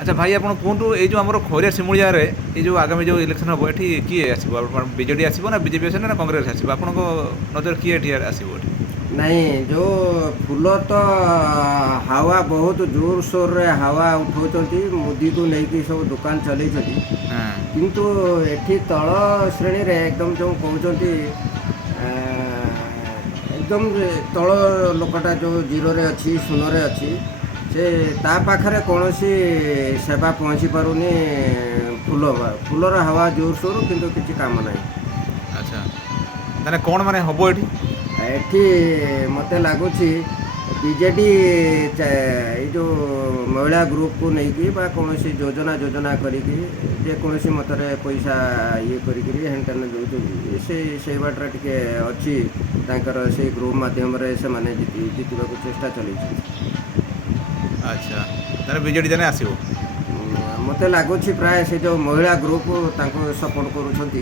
अच्छा भाई आप कहतु ये जो आम खैरिया सिमुलिया ये जो आगामी जो इलेक्शन हम ये किए आसो बीजेडी आसो ना बीजेपी आस ना कांग्रेस आसो आप नजर किए आसो नहीं जो फूल तो हावा बहुत जोर सोर रे हावा उठाउछंती मोदी को लेकिन सब दुकान चल किंतु एठी तल श्रेणी रे एकदम जो कहते एकदम तल लोकटा जो जीरो रे अच्छी शून रे अच्छी से ता पाखरे कौन सी सेवा पहुँची पारुनी फूलर हावा जोर सोर किंतु किसी काम नहीं। अच्छा ताने कौन माने हबो एठी एठी मते लगुच बीजेडी जो महिला ग्रुप को लेकिन कौन योजना योजना करोसी मतरे पैसा ये करटेन दौर से बाटर टे अच्छी से ग्रुप मध्यम से माने जीतवा चेष्टा चल। अच्छा ताने बीजेडी जाने आसीबो मते लगुच प्राय से जो महिला ग्रुप सपोर्ट करुँच।